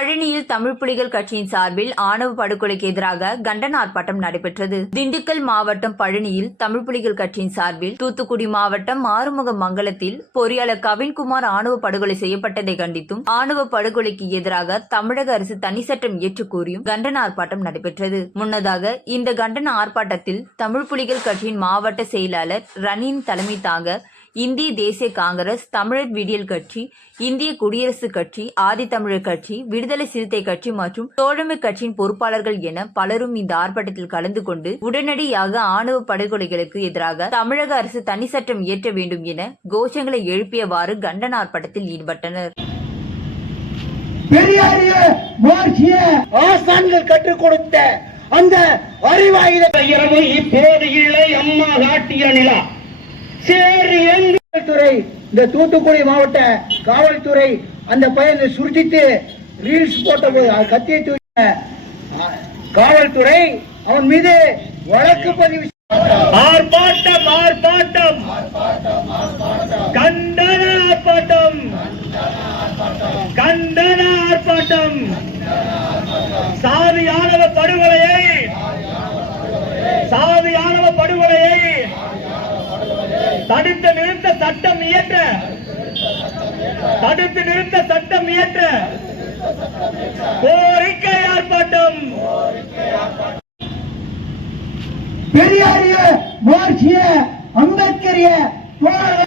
பழனியில் தமிழ் புலிகள் கட்சியின் சார்பில் ஆணவ படுகொலைக்கு எதிராக கண்டன ஆர்ப்பாட்டம் நடைபெற்றது. திண்டுக்கல் மாவட்டம் பழனியில் தமிழ் புலிகள் கட்சியின் சார்பில் தூத்துக்குடி மாவட்டம் ஆறுமுக மங்கலத்தில் பொறியாளர் கவின்குமார் ஆணவ படுகொலை செய்யப்பட்டதை கண்டித்தும் ஆணவ படுகொலைக்கு எதிராக தமிழக அரசு தனி சட்டம் ஏற்றுக் கூறியும் கண்டன ஆர்ப்பாட்டம் நடைபெற்றது. முன்னதாக இந்த கண்டன ஆர்ப்பாட்டத்தில் தமிழ் புலிகள் கட்சியின் மாவட்ட செயலாளர் ரணின் தலைமை தாங்க இந்திய தேசிய காங்கிரஸ் தமிழர் விடியல் கட்சி இந்திய குடியரசுக் கட்சி ஆதித்தமிழர் கட்சி விடுதலை சிறுத்தை கட்சி மற்றும் தோழமை கட்சியின் பொறுப்பாளர்கள் என பலரும் இந்த ஆர்ப்பாட்டத்தில் கலந்து கொண்டு உடனடியாக ஆணவ படுகொலைகளுக்கு எதிராக தமிழக அரசு தனி சட்டம் இயற்ற வேண்டும் என கோஷங்களை எழுப்பியவாறு கண்டன ஆர்ப்பாட்டத்தில் ஈடுபட்டனர். பெரியாரிய மார்க்சிய ஆசான்கள் கற்றுக் கொடுத்த அந்த அறிவாயுத இப்போது இல்லை அம்மா காட்டிய நிலா. காவல்துறை இந்த தூத்துக்குடி மாவட்ட காவல்துறை அந்த பையனை சுருட்டித்து ரீல்ஸ் போட்ட போது கத்தியை தூக்கின காவல்துறை அவன் மீது வழக்கு பதிவு ஆர்ப்பாட்டம் ஆர்ப்பாட்டம். கண்டன ஆர்ப்பாட்டம். கண்டன ஆர்ப்பாட்டம். சாதியானவ படுகொலையை சாதியானவ தடுத்து நிறுத்த சட்டம் இயற்ற. தடுத்து நிறுத்த சட்டம் இயற்ற. கோரிக்கை ஆர்ப்பாட்டம். பெரியாரிய மார்க்சிய அம்பேத்கரிய